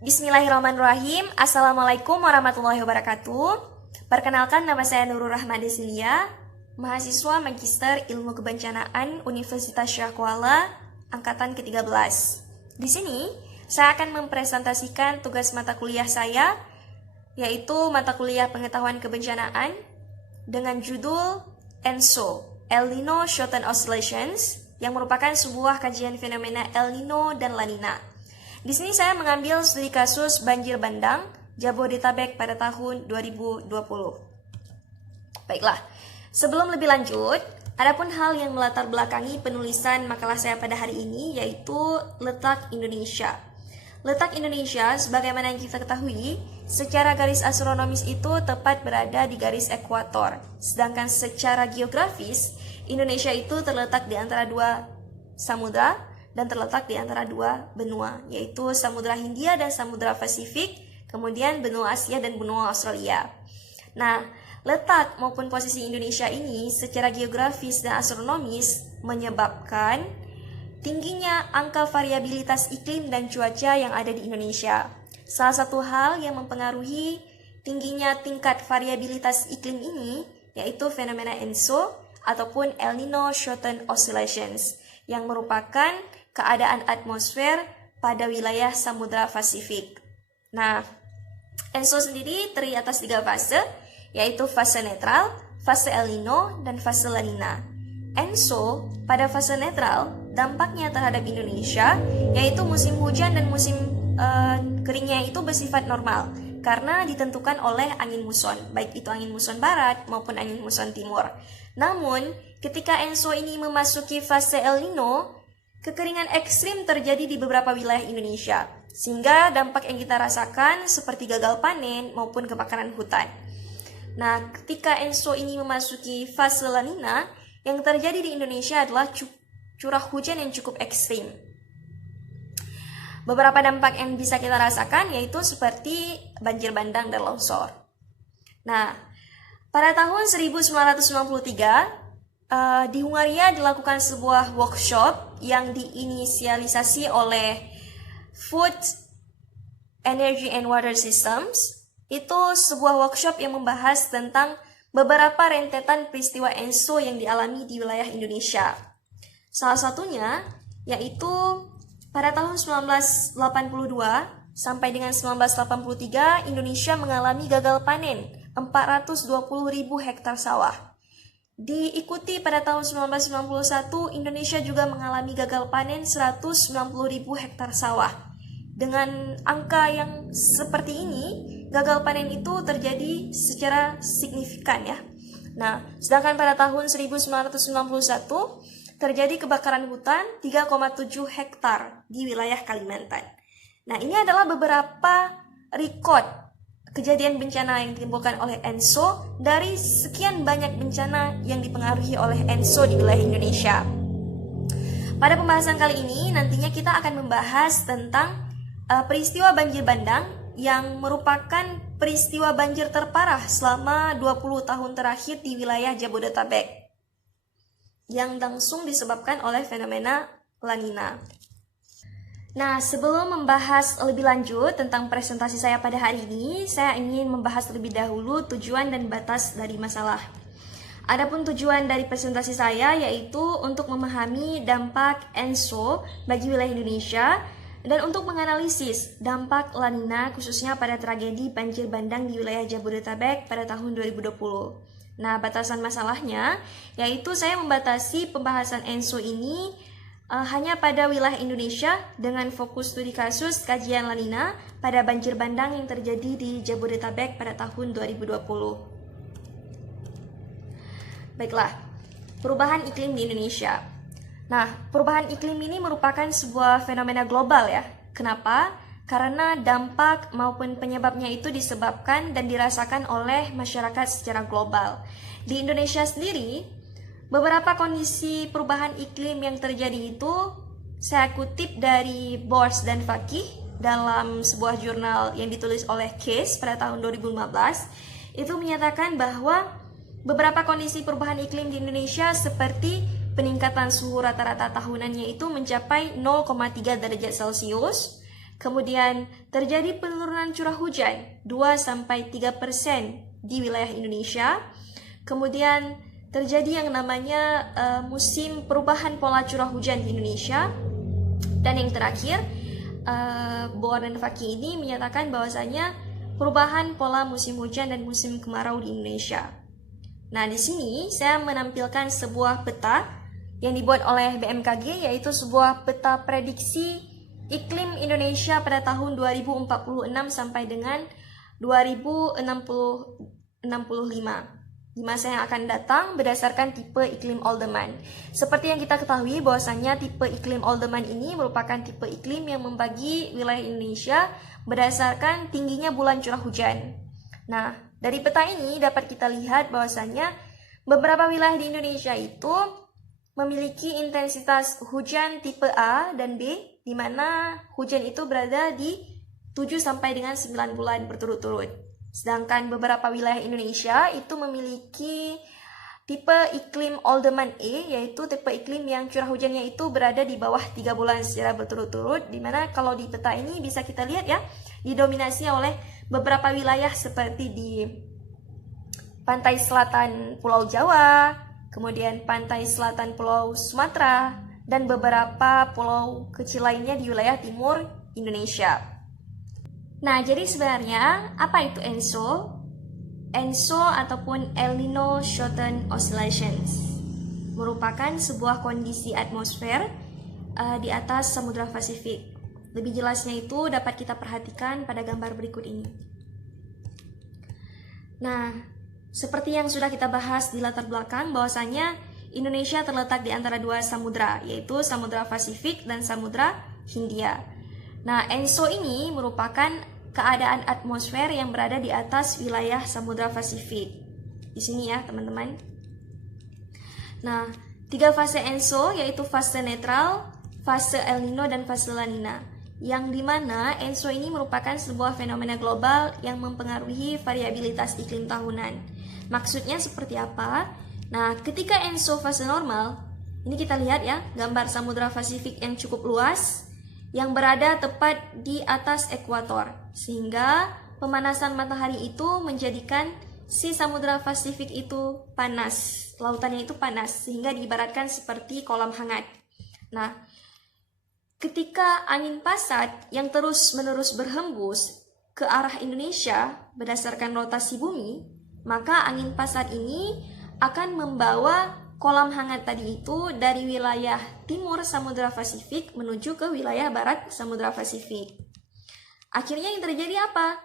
Bismillahirrahmanirrahim. Assalamualaikum warahmatullahi wabarakatuh. Perkenalkan, nama saya Nurul Rahma Desilia, mahasiswa Magister Ilmu Kebencanaan Universitas Syah Kuala, angkatan ke-13. Di sini, saya akan mempresentasikan tugas mata kuliah saya, yaitu mata kuliah Pengetahuan Kebencanaan dengan judul ENSO, El Nino Shorten Oscillations, yang merupakan sebuah kajian fenomena El Nino dan La Nina. Di sini saya mengambil studi kasus banjir bandang Jabodetabek pada tahun 2020. Baiklah, sebelum lebih lanjut, adapun hal yang melatar belakangi penulisan makalah saya pada hari ini, yaitu letak Indonesia. Letak Indonesia, sebagaimana yang kita ketahui, secara garis astronomis itu tepat berada di garis ekuator. Sedangkan secara geografis, Indonesia itu terletak di antara dua samudra dan terletak di antara dua benua, yaitu Samudra Hindia dan Samudra Pasifik, kemudian benua Asia dan benua Australia. Nah, letak maupun posisi Indonesia ini secara geografis dan astronomis menyebabkan tingginya angka variabilitas iklim dan cuaca yang ada di Indonesia. Salah satu hal yang mempengaruhi tingginya tingkat variabilitas iklim ini yaitu fenomena ENSO ataupun El Nino Shorten Oscillations, yang merupakan keadaan atmosfer pada wilayah Samudra Pasifik. Nah, ENSO sendiri terdiri atas 3 fase, yaitu fase netral, fase El Nino, dan fase La Nina. ENSO pada fase netral dampaknya terhadap Indonesia, yaitu musim hujan dan musim keringnya itu bersifat normal, karena ditentukan oleh angin muson, baik itu angin muson barat maupun angin muson timur. Namun, ketika ENSO ini memasuki fase El Nino, kekeringan ekstrim terjadi di beberapa wilayah Indonesia, sehingga dampak yang kita rasakan seperti gagal panen maupun kebakaran hutan. Nah, ketika ENSO ini memasuki fase La Nina, yang terjadi di Indonesia adalah curah hujan yang cukup ekstrim. Beberapa dampak yang bisa kita rasakan yaitu seperti banjir bandang dan longsor. Nah, pada tahun 1993, di Hungaria dilakukan sebuah workshop yang diinisialisasi oleh Food, Energy and Water Systems. Itu sebuah workshop yang membahas tentang beberapa rentetan peristiwa ENSO yang dialami di wilayah Indonesia. Salah satunya yaitu pada tahun 1982 sampai dengan 1983 Indonesia mengalami gagal panen 420.000 hektar sawah. Diikuti pada tahun 1991, Indonesia juga mengalami gagal panen 190.000 hektar sawah. Dengan angka yang seperti ini, gagal panen itu terjadi secara signifikan ya. Nah, sedangkan pada tahun 1991 terjadi kebakaran hutan 3,7 hektar di wilayah Kalimantan. Nah, ini adalah beberapa rekod kejadian bencana yang ditimbulkan oleh ENSO dari sekian banyak bencana yang dipengaruhi oleh ENSO di wilayah Indonesia. Pada pembahasan kali ini, nantinya kita akan membahas tentang peristiwa banjir bandang yang merupakan peristiwa banjir terparah selama 20 tahun terakhir di wilayah Jabodetabek, yang langsung disebabkan oleh fenomena La Nina. Nah, sebelum membahas lebih lanjut tentang presentasi saya pada hari ini, saya ingin membahas terlebih dahulu tujuan dan batas dari masalah. Adapun tujuan dari presentasi saya yaitu untuk memahami dampak ENSO bagi wilayah Indonesia dan untuk menganalisis dampak La Nina khususnya pada tragedi banjir bandang di wilayah Jabodetabek pada tahun 2020. Nah, batasan masalahnya yaitu saya membatasi pembahasan ENSO ini hanya pada wilayah Indonesia dengan fokus studi kasus kajian La Nina pada banjir bandang yang terjadi di Jabodetabek pada tahun 2020. Baiklah, perubahan iklim di Indonesia. Nah, perubahan iklim ini merupakan sebuah fenomena global ya. Kenapa? Karena dampak maupun penyebabnya itu disebabkan dan dirasakan oleh masyarakat secara global. Di Indonesia sendiri, beberapa kondisi perubahan iklim yang terjadi itu saya kutip dari Bors dan Fakih dalam sebuah jurnal yang ditulis oleh Case pada tahun 2015. Itu menyatakan bahwa beberapa kondisi perubahan iklim di Indonesia seperti peningkatan suhu rata-rata tahunannya itu mencapai 0,3 derajat Celcius, Kemudian terjadi penurunan curah hujan 2-3% di wilayah Indonesia. Kemudian terjadi yang namanya musim perubahan pola curah hujan di Indonesia. Dan yang terakhir, Boer dan Fakih ini menyatakan bahwasanya perubahan pola musim hujan dan musim kemarau di Indonesia. Nah, di sini saya menampilkan sebuah peta yang dibuat oleh BMKG, yaitu sebuah peta prediksi iklim Indonesia pada tahun 2046 sampai dengan 2065 di masa yang akan datang berdasarkan tipe iklim Olderman. Seperti yang kita ketahui bahwasanya tipe iklim Olderman ini merupakan tipe iklim yang membagi wilayah Indonesia berdasarkan tingginya bulan curah hujan. Nah, dari peta ini dapat kita lihat bahwasanya beberapa wilayah di Indonesia itu memiliki intensitas hujan tipe A dan B, di mana hujan itu berada di 7 sampai dengan 9 bulan berturut-turut. Sedangkan beberapa wilayah Indonesia itu memiliki tipe iklim Olderman E, yaitu tipe iklim yang curah hujannya itu berada di bawah 3 bulan secara berturut-turut, di mana kalau di peta ini bisa kita lihat ya, didominasi oleh beberapa wilayah seperti di pantai selatan Pulau Jawa, kemudian pantai selatan Pulau Sumatera, dan beberapa pulau kecil lainnya di wilayah timur Indonesia. Nah, jadi sebenarnya apa itu ENSO? ENSO ataupun El Nino Shortened Oscillations merupakan sebuah kondisi atmosfer di atas Samudra Pasifik. Lebih jelasnya itu dapat kita perhatikan pada gambar berikut ini. Nah, seperti yang sudah kita bahas di latar belakang, bahwasanya Indonesia terletak di antara dua samudra, yaitu Samudra Pasifik dan Samudra Hindia. Nah, ENSO ini merupakan keadaan atmosfer yang berada di atas wilayah Samudra Pasifik. Di sini ya, teman-teman. Nah, 3 fase ENSO yaitu fase netral, fase El Nino, dan fase La Nina. Yang dimana ENSO ini merupakan sebuah fenomena global yang mempengaruhi variabilitas iklim tahunan. Maksudnya seperti apa? Nah, ketika ENSO fase normal, ini kita lihat ya, gambar Samudra Pasifik yang cukup luas, yang berada tepat di atas ekuator, sehingga pemanasan matahari itu menjadikan si Samudra Pasifik itu panas, lautannya itu panas, sehingga diibaratkan seperti kolam hangat. Nah, ketika angin pasat yang terus-menerus berhembus ke arah Indonesia berdasarkan rotasi bumi, maka angin pasat ini akan membawa kolam hangat tadi itu dari wilayah timur Samudra Pasifik menuju ke wilayah barat Samudra Pasifik. Akhirnya yang terjadi apa?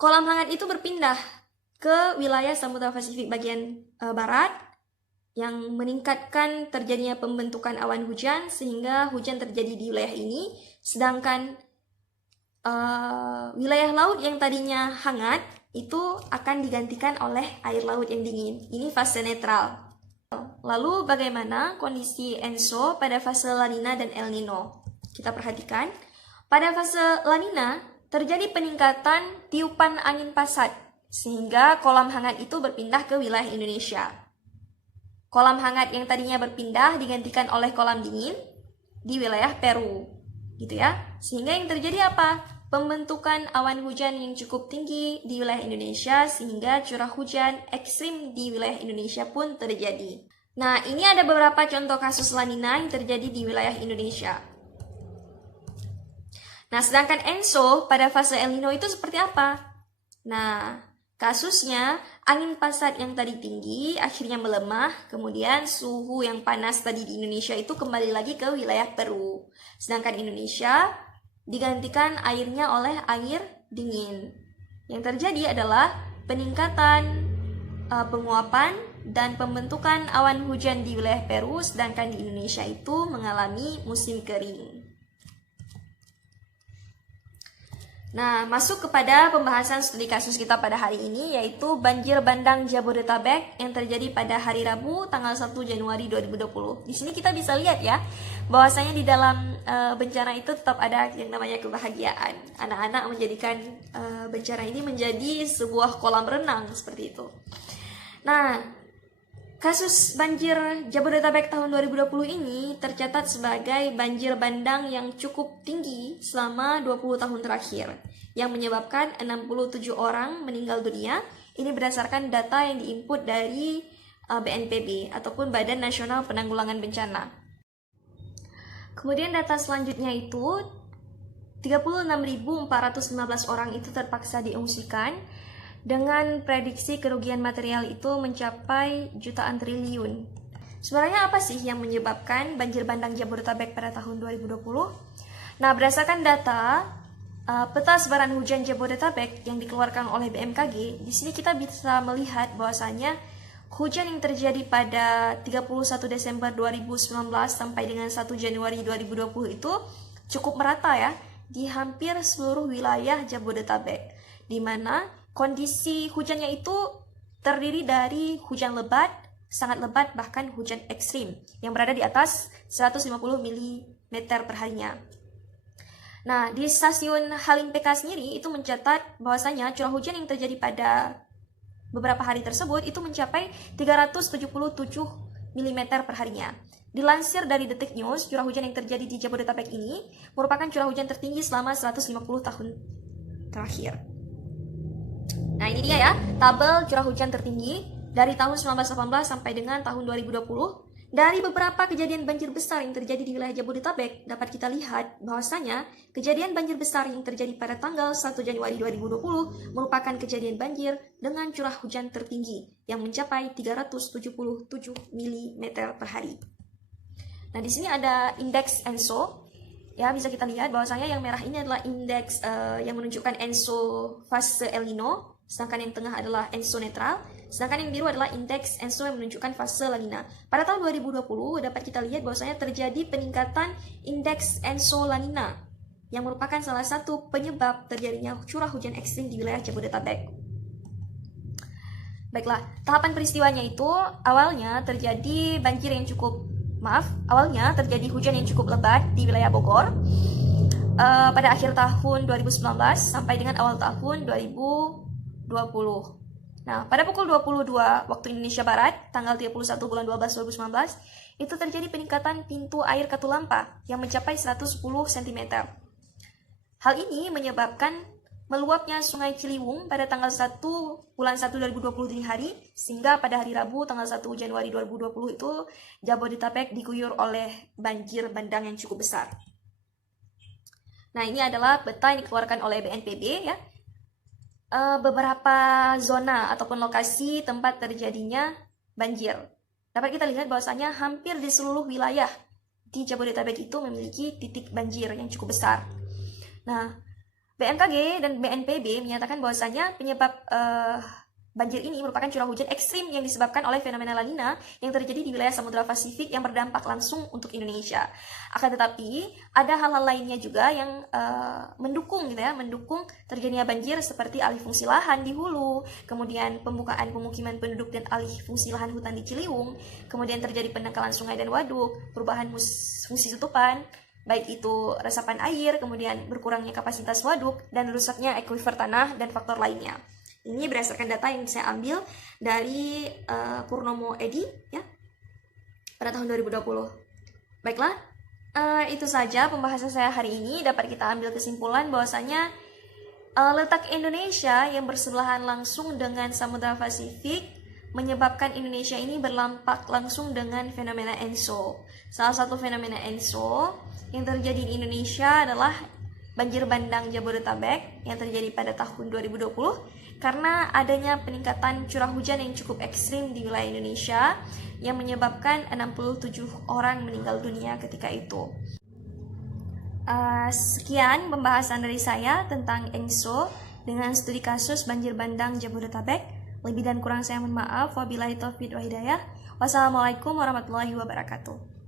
Kolam hangat itu berpindah ke wilayah Samudra Pasifik bagian barat yang meningkatkan terjadinya pembentukan awan hujan sehingga hujan terjadi di wilayah ini, sedangkan wilayah laut yang tadinya hangat itu akan digantikan oleh air laut yang dingin. Ini fase netral. Lalu bagaimana kondisi ENSO pada fase La Nina dan El Nino? Kita perhatikan, pada fase La Nina terjadi peningkatan tiupan angin pasat sehingga kolam hangat itu berpindah ke wilayah Indonesia. Kolam hangat yang tadinya berpindah digantikan oleh kolam dingin di wilayah Peru, gitu ya. Sehingga yang terjadi apa? Pembentukan awan hujan yang cukup tinggi di wilayah Indonesia sehingga curah hujan ekstrim di wilayah Indonesia pun terjadi. Nah, ini ada beberapa contoh kasus La Nina yang terjadi di wilayah Indonesia. Nah, sedangkan ENSO pada fase El Nino itu seperti apa? Nah, kasusnya angin pasat yang tadi tinggi akhirnya melemah, kemudian suhu yang panas tadi di Indonesia itu kembali lagi ke wilayah Peru. Sedangkan Indonesia digantikan airnya oleh air dingin. Yang terjadi adalah peningkatan penguapan dan pembentukan awan hujan di wilayah Peru, sedangkan di Indonesia itu mengalami musim kering. Nah, masuk kepada pembahasan studi kasus kita pada hari ini, yaitu banjir bandang Jabodetabek yang terjadi pada hari Rabu tanggal 1 Januari 2020. Di sini kita bisa lihat ya, bahwasanya di dalam bencana itu tetap ada yang namanya kebahagiaan. Anak-anak menjadikan bencana ini menjadi sebuah kolam renang seperti itu. Nah, Kasus banjir Jabodetabek tahun 2020 ini tercatat sebagai banjir bandang yang cukup tinggi selama 20 tahun terakhir, yang menyebabkan 67 orang meninggal dunia. Ini berdasarkan data yang diinput dari BNPB ataupun Badan Nasional Penanggulangan Bencana. Kemudian data selanjutnya itu 36.415 orang itu terpaksa diungsikan, dengan prediksi kerugian material itu mencapai jutaan triliun. Sebenarnya apa sih yang menyebabkan banjir bandang Jabodetabek pada tahun 2020? Nah, berdasarkan data peta sebaran hujan Jabodetabek yang dikeluarkan oleh BMKG, di sini kita bisa melihat bahwasanya hujan yang terjadi pada 31 Desember 2019 sampai dengan 1 Januari 2020 itu cukup merata ya di hampir seluruh wilayah Jabodetabek, di mana kondisi hujannya itu terdiri dari hujan lebat, sangat lebat, bahkan hujan ekstrim yang berada di atas 150 mm per harinya. Nah, di stasiun Halim PK sendiri itu mencatat bahwasanya curah hujan yang terjadi pada beberapa hari tersebut itu mencapai 377 mm per harinya. Dilansir dari Detik News, curah hujan yang terjadi di Jabodetabek ini merupakan curah hujan tertinggi selama 150 tahun terakhir. Nah, ini dia ya, tabel curah hujan tertinggi dari tahun 1918 sampai dengan tahun 2020. Dari beberapa kejadian banjir besar yang terjadi di wilayah Jabodetabek, dapat kita lihat bahwasanya kejadian banjir besar yang terjadi pada tanggal 1 Januari 2020 merupakan kejadian banjir dengan curah hujan tertinggi yang mencapai 377 mm per hari. Nah, di sini ada indeks ENSO. Ya, bisa kita lihat bahwasanya yang merah ini adalah indeks yang menunjukkan ENSO fase El Nino, sedangkan yang tengah adalah ENSO netral, sedangkan yang biru adalah indeks ENSO yang menunjukkan fase La Nina. Pada tahun 2020 dapat kita lihat bahwasanya terjadi peningkatan indeks ENSO La Nina yang merupakan salah satu penyebab terjadinya curah hujan ekstrim di wilayah Jabodetabek. Baiklah, tahapan peristiwanya itu awalnya terjadi terjadi hujan yang cukup lebat di wilayah Bogor pada akhir tahun 2019 sampai dengan awal tahun 2020. Nah, pada pukul 22 waktu Indonesia Barat, tanggal 31 bulan 12 2019, itu terjadi peningkatan pintu air Katulampa yang mencapai 110 cm. Hal ini menyebabkan meluapnya Sungai Ciliwung pada tanggal 1 bulan 1 2020 dini hari, sehingga pada hari Rabu tanggal 1 Januari 2020 itu Jabodetabek diguyur oleh banjir bandang yang cukup besar. Nah, ini adalah peta yang dikeluarkan oleh BNPB ya. Beberapa zona ataupun lokasi tempat terjadinya banjir. Dapat kita lihat bahwasanya hampir di seluruh wilayah di Jabodetabek itu memiliki titik banjir yang cukup besar. Nah, BMKG dan BNPB menyatakan bahwasanya penyebab banjir ini merupakan curah hujan ekstrim yang disebabkan oleh fenomena La Nina yang terjadi di wilayah Samudra Pasifik yang berdampak langsung untuk Indonesia. Akan tetapi ada hal-hal lainnya juga yang mendukung terjadinya banjir, seperti alih fungsi lahan di hulu, kemudian pembukaan pemukiman penduduk dan alih fungsi lahan hutan di Ciliwung, kemudian terjadi pendangkalan sungai dan waduk, perubahan fungsi tutupan, baik itu resapan air, kemudian berkurangnya kapasitas waduk, dan rusaknya ekuifer tanah, dan faktor lainnya. Ini berdasarkan data yang saya ambil dari Purnomo Edi ya, pada tahun 2020. Baiklah, itu saja pembahasan saya hari ini. Dapat kita ambil kesimpulan bahwasanya letak Indonesia yang bersebelahan langsung dengan Samudra Pasifik menyebabkan Indonesia ini berlampak langsung dengan fenomena ENSO. Salah satu fenomena ENSO yang terjadi di Indonesia adalah banjir bandang Jabodetabek yang terjadi pada tahun 2020 karena adanya peningkatan curah hujan yang cukup ekstrim di wilayah Indonesia yang menyebabkan 67 orang meninggal dunia ketika itu. Sekian pembahasan dari saya tentang ENSO dengan studi kasus banjir bandang Jabodetabek. Lebih dan kurang saya mohon maaf. Wabillahi taufiq wal hidayah. Wassalamualaikum warahmatullahi wabarakatuh.